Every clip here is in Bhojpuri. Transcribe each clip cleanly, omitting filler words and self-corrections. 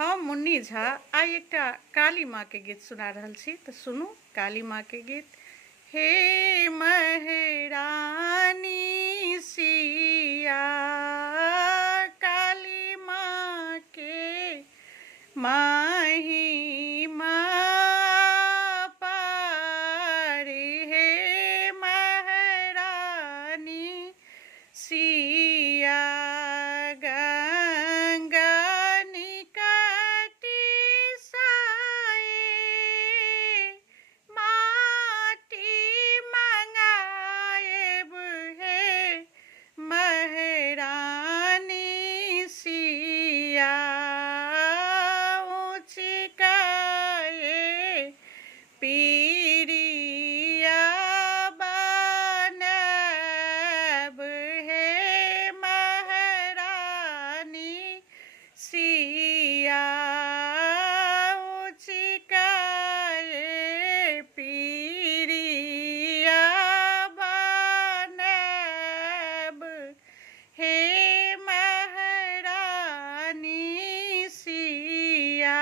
हम मुन्नी झा आई एकटा काली माँ के गीत सुना रहल छी तो सुनू काली माँ के गीत। हे महारानी सिया काली माँ के माही माँ पारी, हे महारानी सिया पीरिया बनब, हे महारानी सिया चिकाए पीरिया बनब, हे महारानी सिया।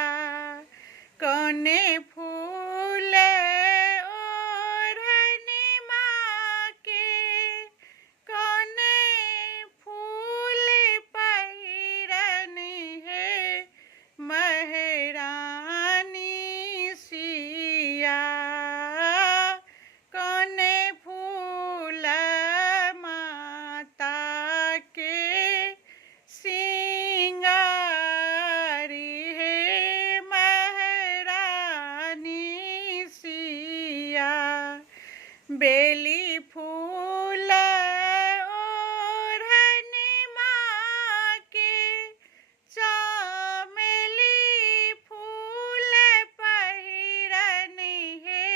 कौने फूल ओढ़नी माँ के, कौने फूल पहिरनी, है महारानी सिया। कौने फूल माता के सिंगारी, है बेली फूल ओढ़नी माँ के, चमेली फूल पहिरनी, है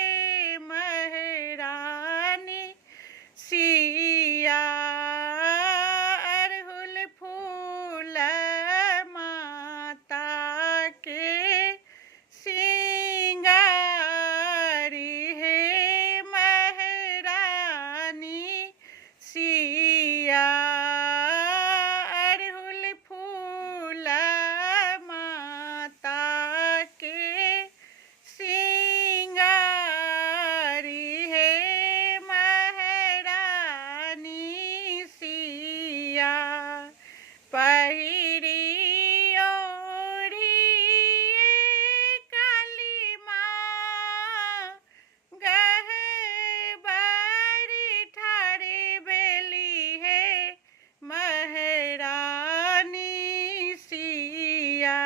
महारानी सिया। अड़हुल फूल माता के सिया। अड़हुल फूल माता के सिंगारी, है महारानी सिया। पहिरी ओढ़िए काली माँ, गहे बारी ठाड़ी बेली, है महारानी सिया।